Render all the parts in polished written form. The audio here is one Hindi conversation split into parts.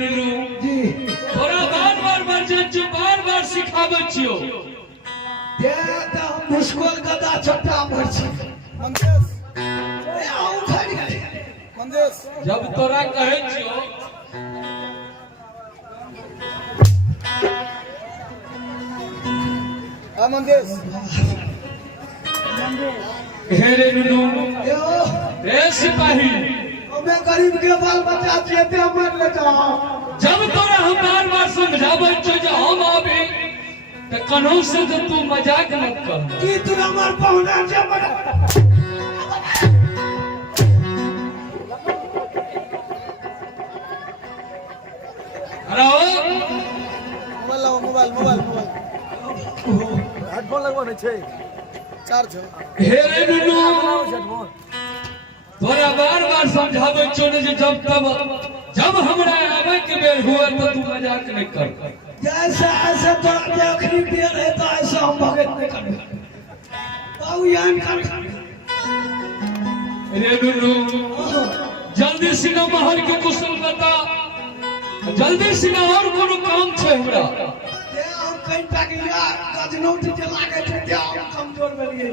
नुनू जी थोड़ा बार बार सिखावे छियो ये तो मुश्किल गदा छोटा मर्ची मंदेश ए आउ खड़ी मंदेश जब तोरा कहे छियो मंदेश हे रे नुनू यो रे सिपाही मैं गरीब के बाल बच्चा छिए ते मत ले जाओ जब तोरा हम बार समझावे छियो जे हम आबे त कन्हू से तो तू मजाक मत कर की तू हमार पहुना जे बड़ा अरे ओ मोबाइल हेडफोन लगवाने छे चार्ज हे रे नुनू हेडफोन तोरा बार समझावे छियो ने जे जब हमरा आवे के बेर हुआ तो तू मजाक नहीं कर जैसे ऐसे तो देखनी दे रहे तो ऐसा हम भगत नहीं कर बाबू यान कर रे नुनू जल्दी सिना महल के कुशल बता जल्दी सिना और कोनो काम छे हमरा ये हम कहीं टकिया गजनौटी के लागे थे क्या हम कमजोर बनिए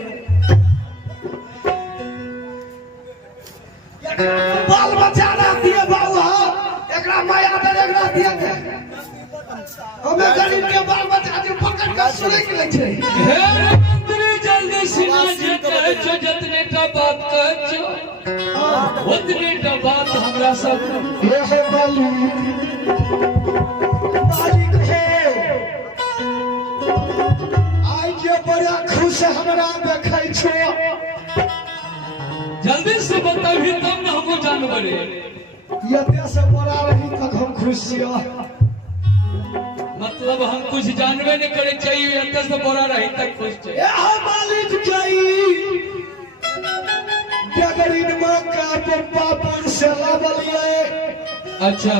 बाल बच्चा ना दिए बाबू एकरा माया दे एकरा दिए थे हमें गरीब के बाल बच्चा जे पकड़ के सुने के छै हे रे मंत्री जल्दी सिना जे कहे छो जतने टा बात कहे छो उतने टा बात हमरा सब ये है मालिक है आज जे बड़ा खुश हमरा देखै छो जल्दी से बताबी तब न हम जानबे रे यते से बड़ा रही तक हम खुश छियो मतलब हम कुछ जानबे नहीं करे चाहिए यते से बड़ा रही तक खुश छे ए मालिक चाहिए डगरीन मां का पप्पा पर से लावलिए अच्छा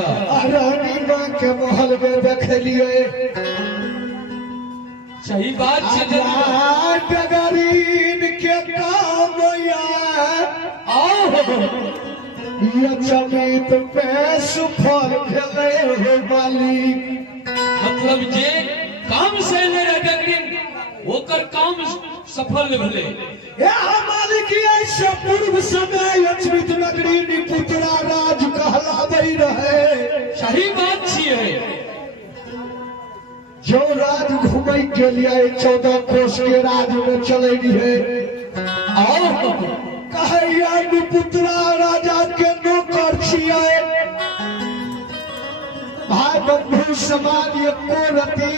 रानी मां के महल में देखलिए सही बात छे डगरीन के काम या आओ ये चमित पे सुफल भेले हो मालिक मतलब जे काम से ले रगन ओकर काम सफल भेले ए मालिक ऐसे पूर्व समय अचमित नगरी निपुत्रा राज कहलाबै रहे सही बात छिए जो राज घूमै के लिए 14 कोस के राज में चले रहे आओ कहैया निपुत्रा राजा के नौकर छिए भाई बंधु समाज एको रति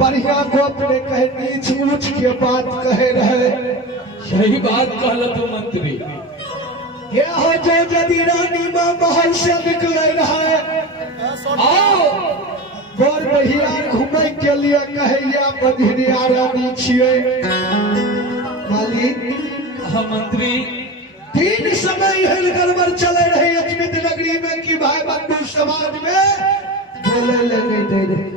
बढ़िया गोप ने कहे नीच ऊंच के बात कहे रहे सही बात कहला तो मंत्री ये हो जो यदि रानी मां महल से निकले रहे आओ बर बहिया घूमे के लिए कहैया बधिनिया रानी छिए मालिक हाँ मंत्री तीन समय एहन गड़बड़ चले रहे अजमित नगरी में कि भाई बंधु समाज में बोले लगे दे रहे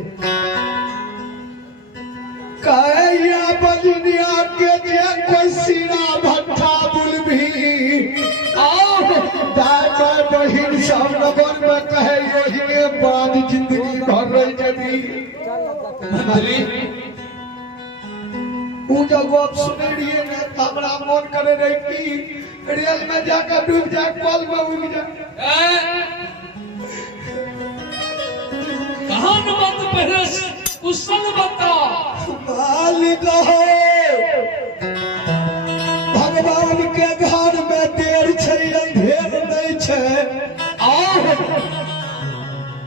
कहैया बजनिया के जे कोई सीना भट्ठा बुलभी आओ दादा बहिन सब नगर में कहे योही बाद जिंदगी भर रह जबी मंत्री उ जब आप सुने रहिए ने तो हमरा मन करे रहे कि रेल में जाकर डूब जाए कल में उड़ जाए कहां मत पहले कुशल बता मालिक हो भगवान के घर में देर छै अंधेर नहीं छै आओ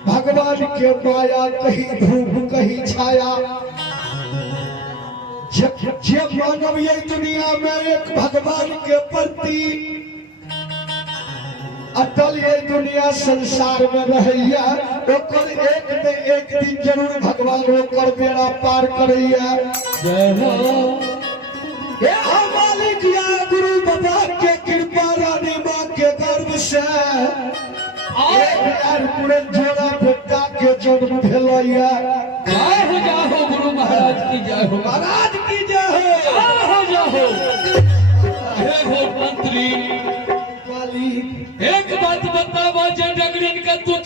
भगवान के माया कहीं धूप कहीं छाया जे मानव ये दुनिया में एक भगवान के प्रति अटल ये दुनिया संसार में रहैया ओकर एक न एक दिन जरूर भगवान ओकर बेड़ा पार करैया जय हो हे मालिक या गुरु बाबा के कृपा रानी मां के गर्भ से यार पूरे जोड़ा बेटा के जन्म भेलैया जाओ गुरु महाराज की जय हो महाराज की जय हो जाओ हे हो मंत्री मालिक एक बात बतावा जे डगरीन का तुझ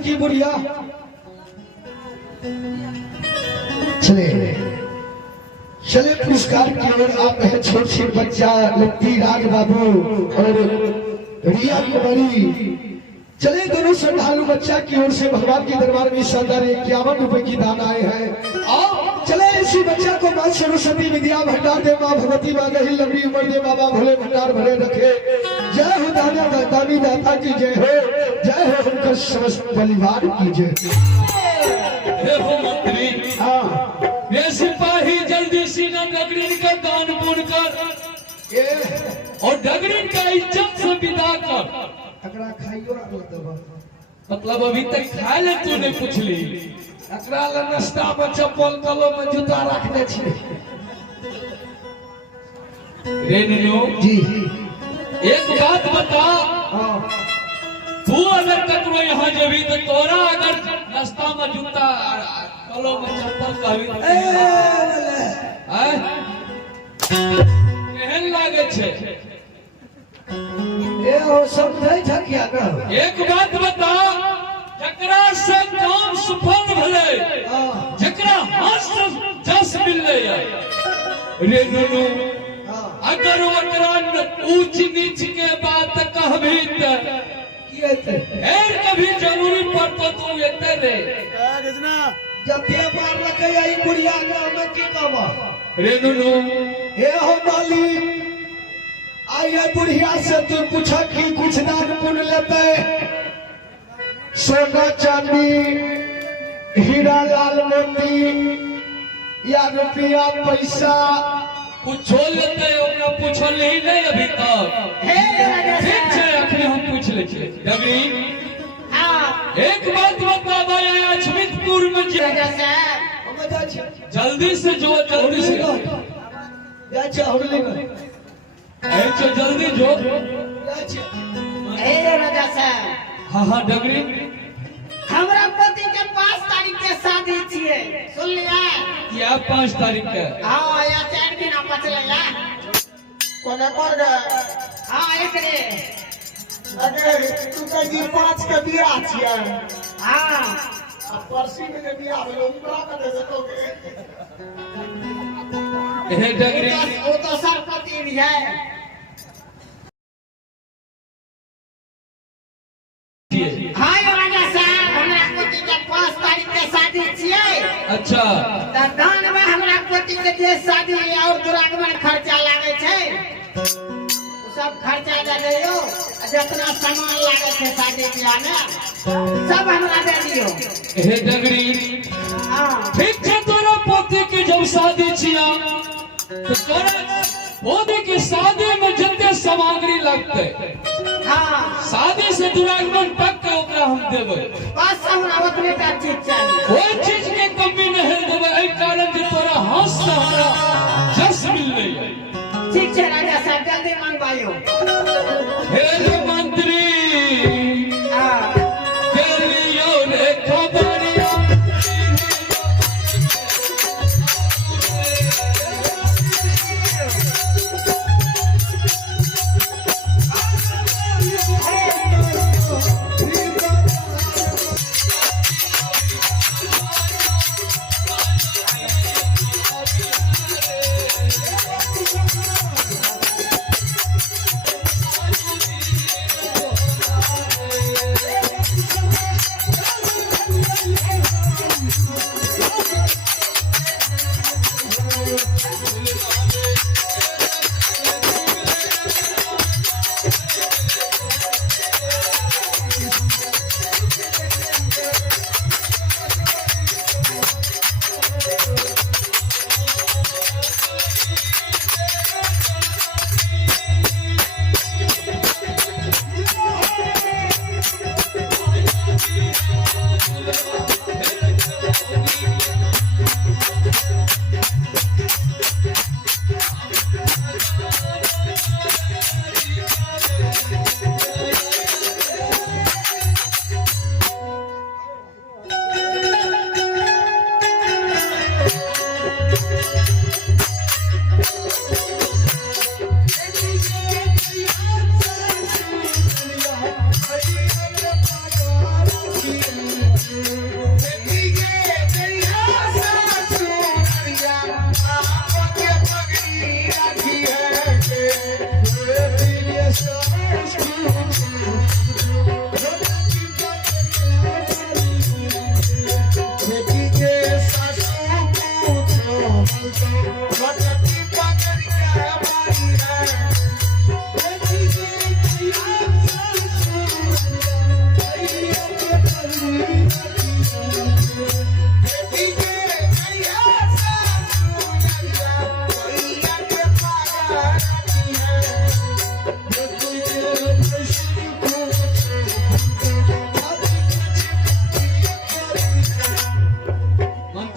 छोटकी बुढ़िया चले चले पुरस्कार की ओर आप है छोट से बच्चा लक्की राज बाबू और रिया कुमारी। चले दोनों श्रद्धालु बच्चा की ओर से भगवान के दरबार में शानदार 51 रुपए की दान आए हैं। आओ चले इसी बच्चा को मां सरस्वती विद्या भंडार दे, मां भगवती मां गही लंबी उम्र दे, बाबा भोले भंडार भरे रखे। जय हो दादा दानी दाता की जय हो, जय हो उनका समस्त परिवार की जय। हे हो मंत्री, हाँ ये सिपाही जल्दी सीना डगरीन का दान पुण्य कर ये और डगरीन का इज्जत से विदा कर। अकरा खाइयो मतलब अभी तक खा ले तूने पूछ ली। अकरा ला नाश्ता में चप्पल कलो में जूता रखने छी। रेनू जी एक बात बता, हाँ तू अगर ककरो यहाँ जबी तो तोरा अगर नाश्ता में जूता कलो में चप्पल कहबी केहन लागे छे? ए हो समझै छ क्या ना? एक बात बता, जकरा से काम सफल भले, हाँ जकरा हाथ से जस मिले रे नुनु, अगर वकरा ऊंच नीच के बात कहबी त की हेतै? एर कभी जरूरी पड़तो तू एते रे कितना जते बार रखे आई बुढ़िया के हमें की कहबा? रे नुनु। हे हो मालिक, आइए बुढ़िया से तू पूछा कि कुछ दान पुण्य लेते, सोना चांदी हीरा लाल मोती या रुपया पैसा कुछ लेते ओकरा पूछल ही नहीं अभी तक। ठीक है अखनी हम पूछ ले छे। डगरी एक बात बता भाई, अछमितपुर में जल्दी से जो जल्दी से जो जल्दी जो। राजा साहब, हाँ हाँ डगरी, हमरा पति के 5 तारीख के शादी छिए, सुन लिया? या 5 तारीख के? हाँ या 4 दिन बचले या। कोने पर गए? हाँ एकरे। अगर तू कहीं 5 के बियाह छिए, हाँ अब परसी में के बियाह भेलो, उमरा कते से लोगे? हे डगरी, वो तो सरपति भी है। हाँ यो राजा साहब, हमरा पति के 5 तारीख के शादी छिए। अच्छा त दान में हमरा पति के जे शादी और दुरागमन खर्चा लागे छे, उ सब खर्चा दे दियो। जितना सामान लागे छे शादी ब्याह में सब हमरा दे दियो। हे डगरी, हाँ ठीक है तोरा पोती के जब शादी छिया तो तोरा पोती के शादी में जितने सामग्री लगते, हाँ शादी से दुरागमन तक के ओकरा हम देबे। बस हमरा उतने का चीज चाहिए। कोई चीज के कमी नहीं देबे, एहि कारण जे तोरा हाथ से हमरा जस मिल रही। ठीक है राजा साहब, जल्दी मंगवाइयो। हे मंत्री, हाँ के लियो रे खबरिया,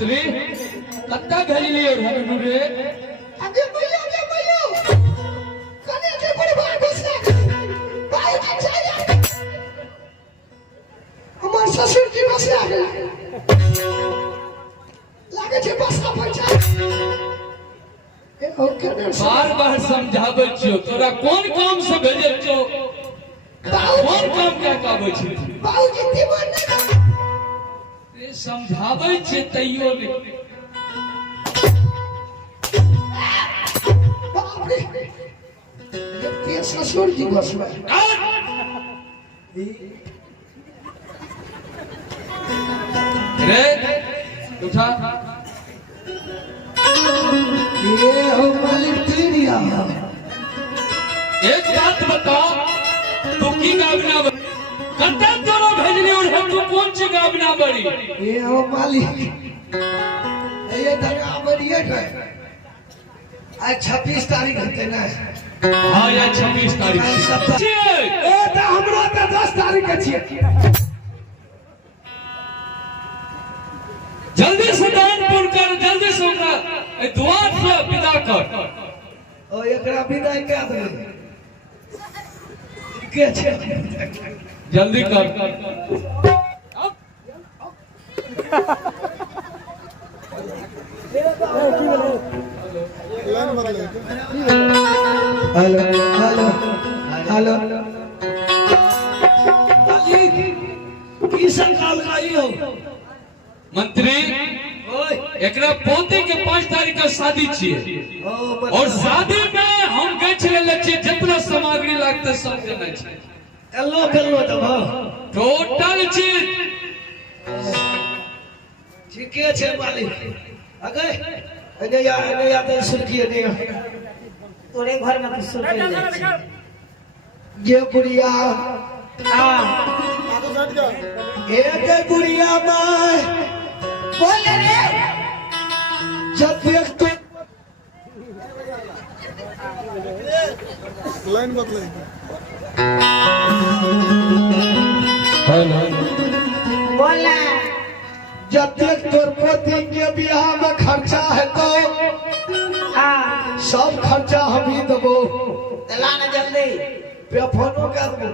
मंत्री कत्ता भेजली और हम रे अबे भैया कने के परिवार घोषणा भाई जी चाहिए हमार ससुर जी बस आ गए लागे छे बसा पंचायत ए हो केने बार समझाबै छियो तोरा कोन काम से भेजै छो कोन काम क्या काबै छी बाबूजी दीवान नहीं रे समझाबै छी तैयो ने बाप रे ये ससुर जी बस में रे उठा ये हो मालिक त्रिया एक बात बता तू की गावना कत्ता तोरो भेजली और हम तू कौन सी गावना बड़ी ये हो मालिक ये दगा बढ़िया है आज 26 तारीख होते ना हां या 26 तारीख छियै ए त हमरो त 10 तारीख के छियै जल्दी से दानपुर कर जल्दी से ओकरा ए द्वार से विदा कर ओ एकरा विदाई के दे के छै जल्दी कर हेलो हेलो हेलो मालिक की संकाल आई हो मंत्री ओए एकरा पोते के 5 तारीख के शादी छियै और शादी में हम गए छले छियै जितना सामग्री लागते सब देना छै एलो तब टोटल चीज ठीके छै मालिक अगे अगे या तो सुरखिए ने तोरे घर में तो सुन के ये बुढ़िया हां एक बुढ़िया माय बोल रे जब देख तो लाइन बदले बोल जब देख तोर पोती के बियाह में खर्चा है तो हां सब खर्चा हम ही देबो ला ना जल्दी पे फोनो कर दो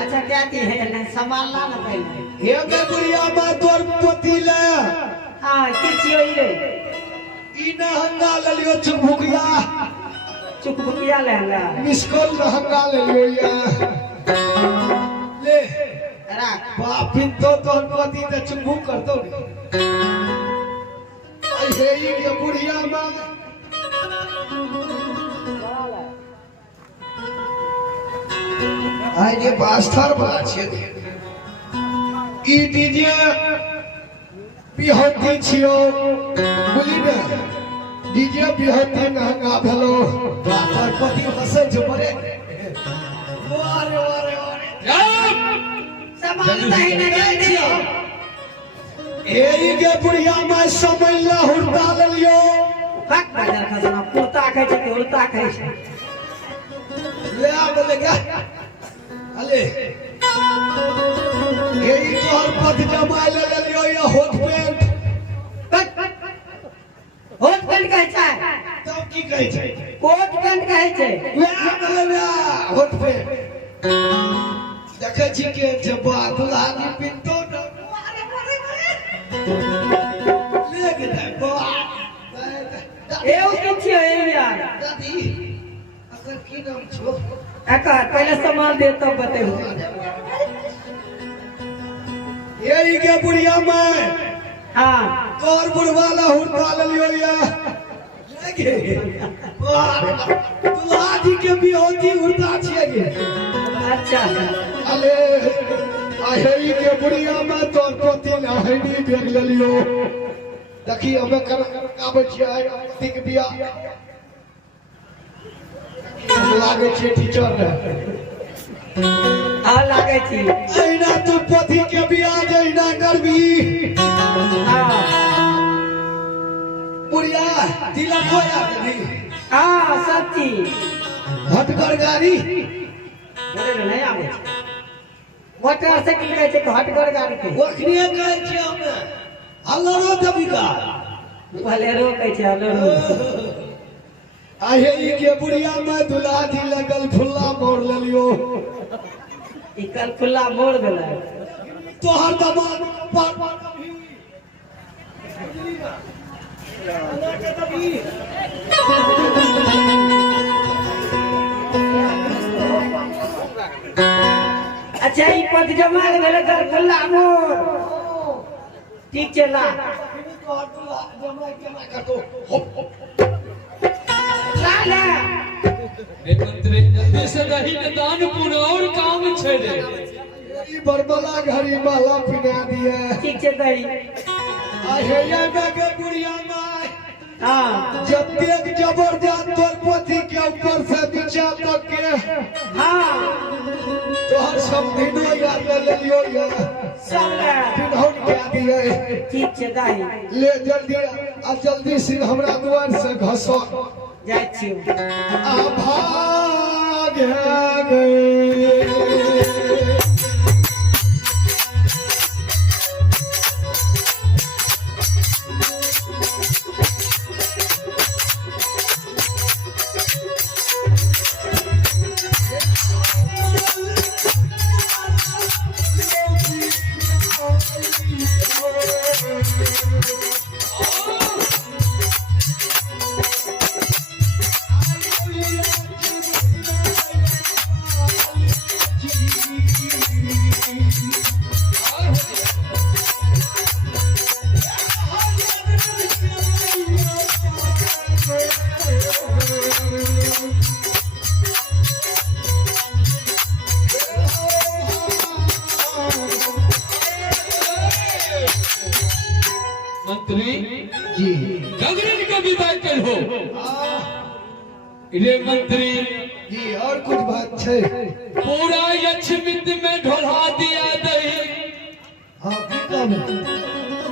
अच्छा क्या दी है ना सामान ला ना पहले एक बुढ़िया माय तोर पोती ले हां की छियो रे ई नहंगा ले लियो चुभुकिया चुप किया ले ला मिसकल नहंगा ले लियो या ले राख बापिन तो तोर पोती ते चुभु कर दो आई हे ई के बुढ़िया माय आई जे पास्टर बड़ा छै ई डीजे बिहोती छियो बुझली ने डीजे बिहोती महंगा भेलो बापर पति हसे छ परे वारे वारे वारे सामान नहीं ना जल्दी एई के बुढ़िया में समय ला हुरदा लियो फक बाजार खसना कुर्ता खाइ छै उड़ता खाइ छै ले आ बोले क्या अले एई तोहर पति जमाई ले लियो या होट पेंट होट पेंट कहै छै तब की कहै छै कोट पेंट कहै छै ले आ बोले ले होट पेंट देखे छी के जब दुलारी पिंतो ले के दे बा ए ओ की छियो ए यार दादी अगर की नाम छो एकर पहले सामान दे तब बतेबो यही के बुढ़िया में हां तोर बुढ़वाला हुरदा ले लियो या लगे दुलारी के बिहोती हुरदा छिए गे अच्छा अले आही के बुढ़िया में तोर पोती नहनी भेग ले लियो देखी हमें कर आबै छियै ठीक बिया लागे छै टीचर ने आ लागे छी एना तू पोती के बिया जइना करबी हां बुढ़िया तिलक होया देबी हां सच्ची हटकर गाड़ी बोले नहीं आवे मोटरसाइकिल कहै छै हटकर गाड़ी के ओखनिए कहै छी हमे अल्लाह तबिका पहले रोकै छै अल्लाह आहे ई के बुढ़िया में दुल्हा जी लगल फुल्ला मोड़ लेलियो ई कल फुल्ला मोड़ देलै तोहर दमाद पर अच्छा ई पद जमा भेलै कल फुल्ला मोड़ ठीक छै ला ला ला रे मंत्री जल्दी से रही ने दान पुण्य और काम छे रे ई बरबला घरी माला पिना दिए ठीक छै दही आहे या के बुढ़िया माय हाँ जब देख जबरदस्त तोर पोथी के ऊपर से नीचा तक के हाँ तोहर सब दिनो याद ले लियो या सब ला पिनौन के दिए ठीक छै दही ले जल्दी आ जल्दी से हमरा द्वार से घसो जाइ छियै आ भाग गए मंत्री जी डगरीन के विदाई कर हो रे मंत्री जी और कुछ बात है पूरा यक्षमित में ढोला दिया दही हाँ की काम